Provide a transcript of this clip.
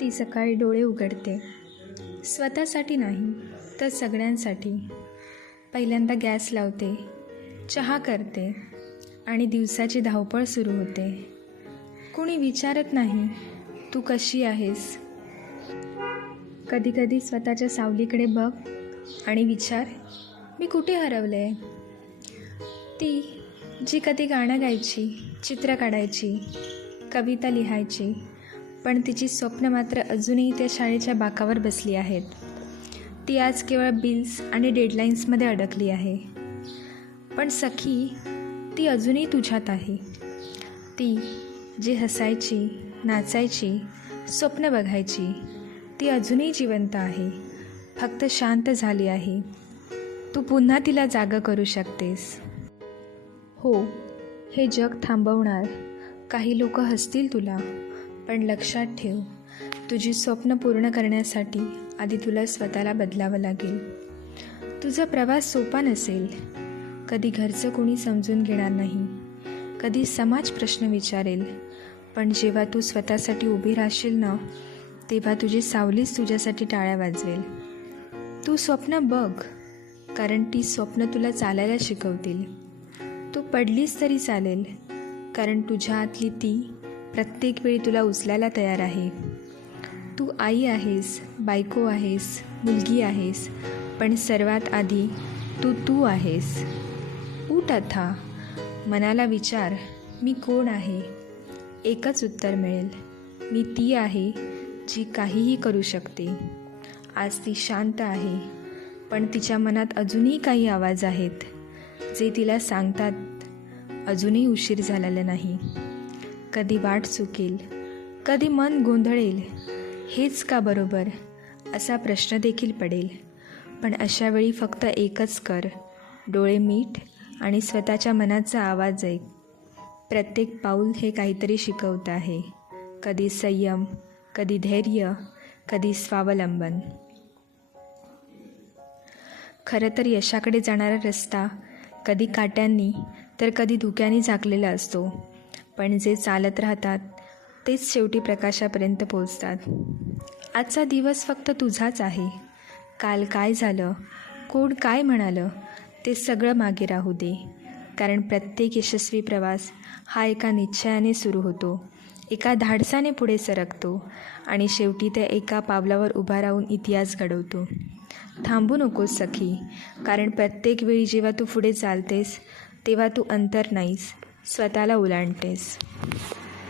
ती सकाळी डोळे उघडते, स्वतःसाठी नाही तर सगळ्यांसाठी. पहिल्यांदा गॅस लावते, चहा करते आणि दिवसाची धावपळ सुरू होते. कुणी विचारत नाही तू कशी आहेस. कधीकधी स्वतःच्या सावलीकडे बघ आणि विचार, मी कुठे हरवले. ती जी कधी गाणं गायची, चित्र काढायची, कविता लिहायची, पण तिची स्वप्न मात्र अजूनही त्या शाळेच्या बाकावर बसली आहेत. ती आज केवळ बिल्स आणि डेडलाईन्समध्ये अडकली आहे. पण सखी, ती अजूनही तुझ्यात आहे. ती जी हसायची, नाचायची, स्वप्न बघायची, ती अजूनही जिवंत आहे, फक्त शांत झाली आहे. तू पुन्हा तिला जागं करू शकतेस. हो, हे जग थांबवणार, काही लोक हसतील तुला, पण लक्षात ठेव, तुझी स्वप्न पूर्ण करण्यासाठी आधी तुला स्वतःला बदलावं लागेल. तुझा प्रवास सोपा नसेल, कधी घरचं कोणी समजून घेणार नाही, कधी समाज प्रश्न विचारेल, पण जेव्हा तू स्वतःसाठी उभी राहशील ना, तेव्हा तुझी सावलीच तुझ्यासाठी टाळ्या वाजवेल. तू स्वप्न बघ, कारण ती स्वप्न तुला चालायला शिकवतील. तू पडलीस तरी चालेल, कारण तुझ्या आतली ती प्रत्येक वेळी तुला उचलायला तयार आहे. तू आई आहेस, बायको आहेस, मुलगी आहेस, पण सर्वात आधी तू आहेस. उठ आता, मनाला विचार, मी कोण आहे. एकच उत्तर मिळेल, मी ती आहे जी काहीही करू शकते. आज ती शांत आहे, पण तिच्या मनात अजूनही काही आवाज आहेत जे तिला सांगतात अजूनही उशीर झालेला नाही. कधी वाट चुकेल, कधी मन गोंधळेल, हेच का बरोबर असा प्रश्न देखील पडेल. पण अशा वेळी फक्त एकच कर, डोळे मीट आणि स्वतःच्या मनाचा आवाज ऐक. प्रत्येक पाऊल हे काहीतरी शिकवत आहे, कधी संयम, कधी धैर्य, कधी स्वावलंबन. खरं तर यशाकडे जाणारा रस्ता कधी काट्यांनी तर कधी धुक्यांनी झाकलेला असतो, पण जे चालत राहतात तेच शेवटी प्रकाशापर्यंत पोहोचतात. आजचा दिवस फक्त तुझाच आहे. काल काय झालं, कोण काय म्हणालं, ते सगळं मागे राहू दे, कारण प्रत्येक यशस्वी प्रवास हा एका निश्चयाने सुरू होतो, एका धाडसाने पुढे सरकतो आणि शेवटी त्या एका पावलावर उभा राहून इतिहास घडवतो. थांबू नकोस सखी, कारण प्रत्येक वेळी जेव्हा तू पुढे चालतेस तेव्हा तू अंतर नाहीस, स्वतःला ओलांडतेस.